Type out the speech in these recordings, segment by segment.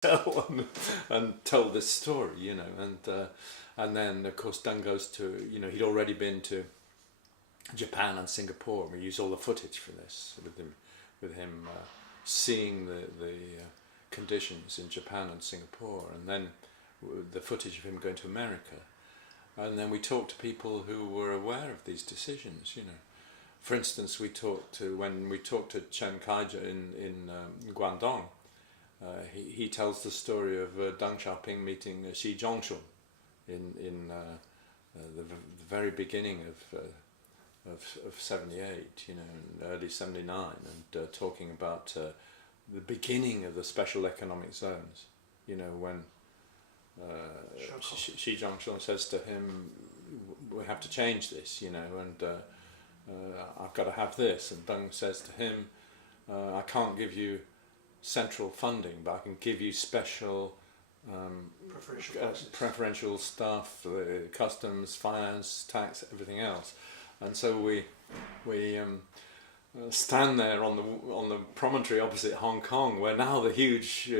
tell and told this story, you know, and then of course Dung goes to, you know, he'd already been to Japan and Singapore, and we use all the footage for this with him seeing the conditions in Japan and Singapore, and then the footage of him going to America, and then we talked to people who were aware of these decisions, you know. For instance, when we talked to Chen Kaija in Guangdong, he tells the story of Deng Xiaoping meeting Xi Zhongxun in the very beginning of 78, you know, and early 79, and talking about the beginning of the special economic zones, you know, when Xi Zhongxun says to him, we have to change this, you know, and I've got to have this, and Deng says to him, I can't give you central funding, but I can give you special preferential stuff, customs, finance, tax, everything else. And so we stand there on the promontory opposite Hong Kong, where now the huge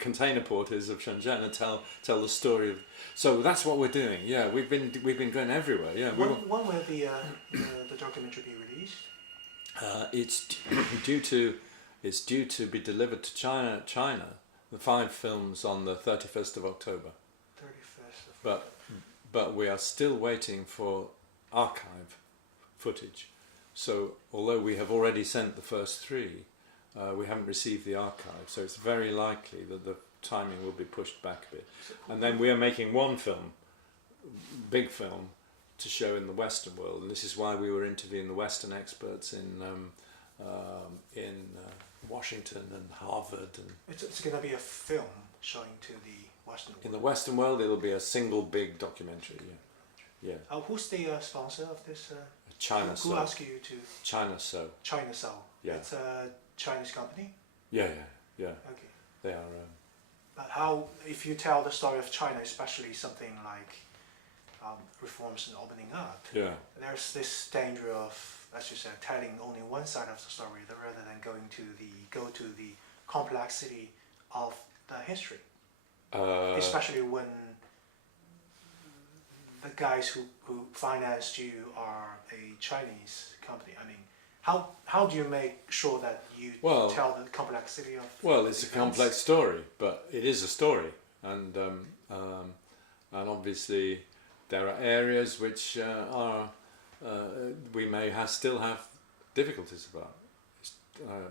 container port is of Shenzhen, and tell the story of. So that's what we're doing. Yeah, we've been going everywhere. Yeah. When will the documentary be released? It's due to be delivered to China. The 5 films on the 31st of October. 31st of But we are still waiting for archive footage. So although we have already sent the first 3, we haven't received the archive. So it's very likely that the timing will be pushed back a bit. And then we are making one film, big film, to show in the Western world. And this is why we were interviewing the Western experts in Washington and Harvard. And it's going to be a film showing to the Western world. In the Western world, it'll be a single big documentary. Yeah. Who's the sponsor of this? China. Who asked you to? China So. China So. Yeah. It's a Chinese company. Yeah. Okay. They are. But how, if you tell the story of China, especially something like reforms and opening up, Yeah. there's this danger of, as you said, telling only one side of the story rather than go to the complexity of the history. Especially when the guys who financed you are a Chinese company. I mean, how do you make sure that you tell the complexity of? Well, it's a complex story, but it is a story, and obviously there are areas which we may still have difficulties about,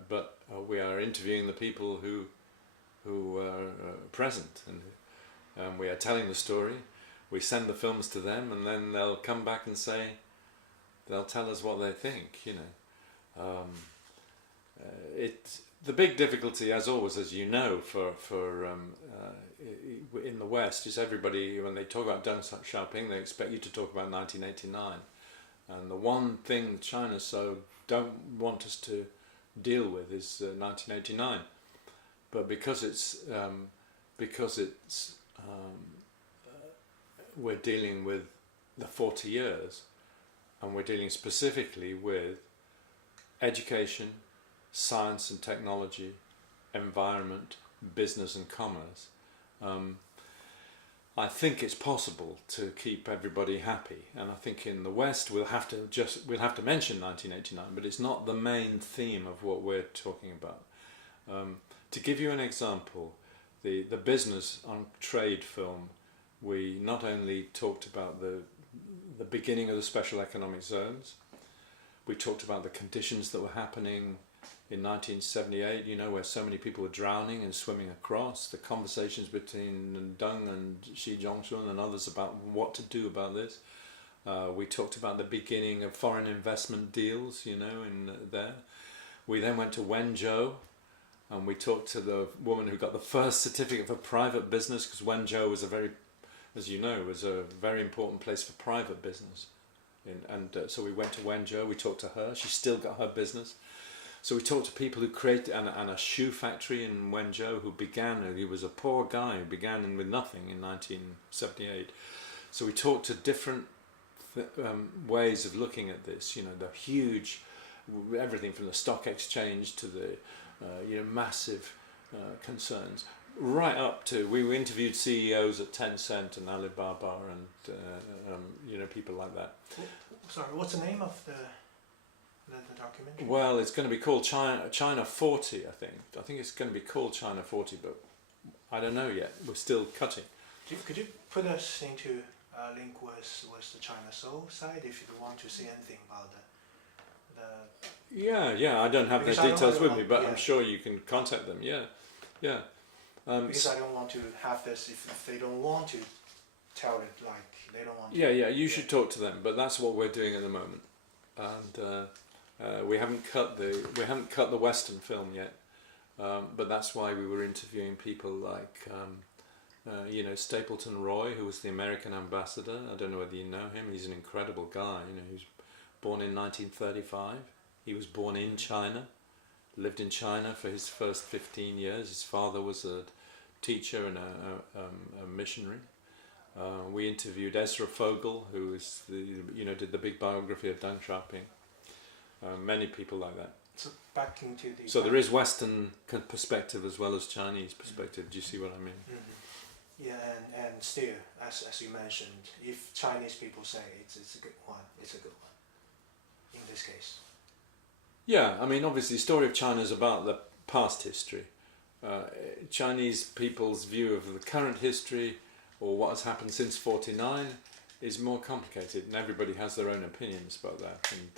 but we are interviewing the people who are present, and we are telling the story. We send the films to them, and then they'll come back and they'll tell us what they think, you know. The big difficulty, as always, as you know, in the West, is everybody, when they talk about Deng Xiaoping, they expect you to talk about 1989. And the one thing China So don't want us to deal with is 1989. But because we're dealing with the 40 years, and we're dealing specifically with education, science and technology, environment, business and commerce, I think it's possible to keep everybody happy. And I think in the West we'll have to mention 1989, but it's not the main theme of what we're talking about. To give you an example, the business on trade film, we not only talked about the beginning of the special economic zones, we talked about the conditions that were happening in 1978, you know, where so many people were drowning and swimming across, the conversations between Deng and Xi Zhongxun and others about what to do about this. We talked about the beginning of foreign investment deals, you know, in there. We then went to Wenzhou, and we talked to the woman who got the first certificate for private business, because Wenzhou was as you know, was a very important place for private business. So we went to Wenzhou, we talked to her, she still got her business. So we talked to people who created, and a shoe factory in Wenzhou he was a poor guy who began with nothing in 1978. So we talked to different ways of looking at this, you know, the huge, everything from the stock exchange to the massive concerns. right up to, we interviewed CEOs at Tencent and Alibaba and people like that. Sorry, what's the name of the documentary? Well, it's going to be called China 40, I think. I think it's going to be called China 40, but I don't know yet. We're still cutting. Could you put us into a link with the China Soul side if you want to see anything about the Yeah, I don't have the details with me, but I'm sure you can contact them. Yeah. Because I don't want to have this if they don't want to tell it, like they don't want to. Yeah, you should talk to them, but that's what we're doing at the moment. And we haven't cut the Western film yet, but that's why we were interviewing people like Stapleton Roy, who was the American ambassador. I don't know whether you know him. He's an incredible guy. He was born in 1935. He was born in China, lived in China for his first 15 years. His father was a teacher and a missionary. We interviewed Ezra Fogel, who is did the big biography of Deng Xiaoping. Many people like that. So back into the. So there is Western perspective as well as Chinese perspective. Do you see what I mean? Mm-hmm. Yeah, and still, as you mentioned, if Chinese people say it's a good one, it's a good one. In this case. Yeah, I mean, obviously, the story of China is about the past history. Chinese people's view of the current history or what has happened since '49 is more complicated, and everybody has their own opinions about that. And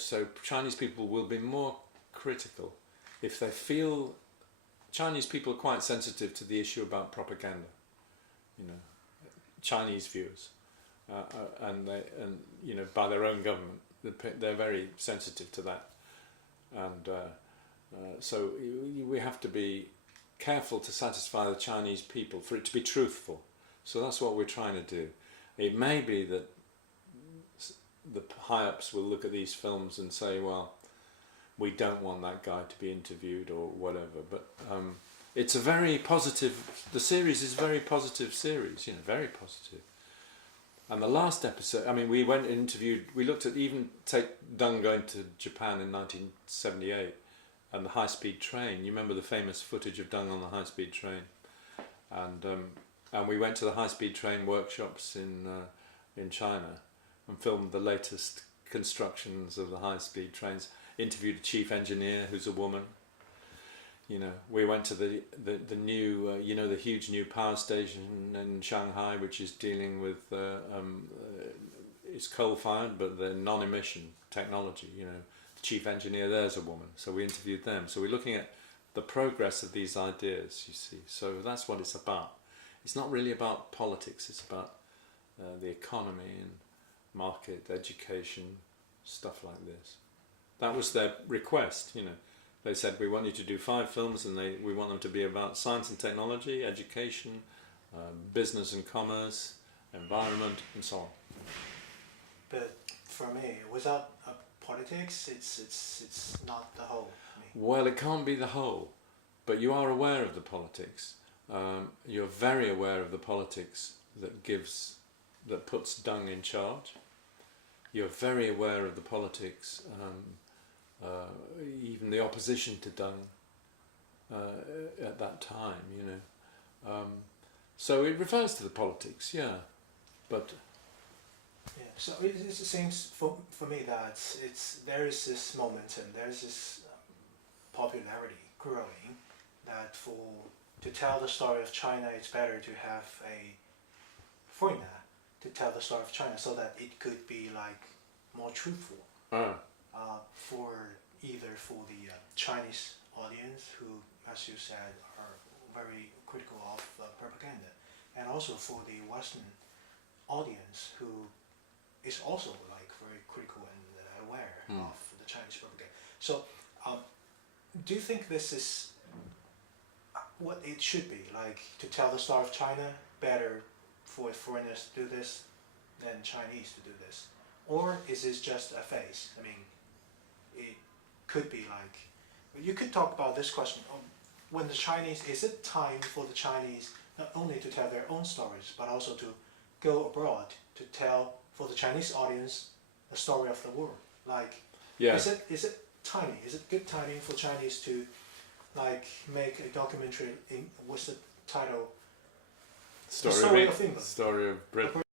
so Chinese people will be more critical if they feel. Chinese people are quite sensitive to the issue about propaganda. Chinese viewers, and by their own government. They're very sensitive to that, and so we have to be careful to satisfy the Chinese people for it to be truthful. So that's what we're trying to do. It may be that the high-ups will look at these films and say, well, we don't want that guy to be interviewed or whatever, but it's a very positive, the series is a very positive series, very positive. And the last episode, I mean, we went and interviewed, we looked at take Deng going to Japan in 1978 and the high-speed train. You remember the famous footage of Deng on the high-speed train? And we went to the high-speed train workshops in China and filmed the latest constructions of the high-speed trains, interviewed a chief engineer who's a woman. We went to the new, the huge new power station in Shanghai, which is dealing with, it's coal-fired, but the non-emission technology, the chief engineer there's a woman, so we interviewed them. So we're looking at the progress of these ideas, you see. So that's what it's about. It's not really about politics, it's about the economy and market, education, stuff like this. That was their request, They said, we want you to do 5 films and we want them to be about science and technology, education, business and commerce, environment, and so on. But for me, without politics, it's not the whole. Well, it can't be the whole, but you are aware of the politics. You're very aware of the politics that puts Deng in charge. You're very aware of the politics. Even the opposition to Deng at that time, so it refers to the politics, but so it seems for me that there is this momentum, there's this popularity growing that to tell the story of China, it's better to have a foreigner to tell the story of China so that it could be like more truthful. For the Chinese audience who, as you said, are very critical of propaganda, and also for the Western audience who is also like very critical and aware of the Chinese propaganda. So, do you think this is what it should be, like to tell the story of China better for foreigners to do this than Chinese to do this? Or is this just a phase? I mean, it could be like, you could talk about this question, when the Chinese, is it time for the Chinese not only to tell their own stories, but also to go abroad to tell for the Chinese audience the story of the world? Like, is it timing? Is it good timing for Chinese to like make a documentary. What's the title? Story Story of of England. Story of Britain.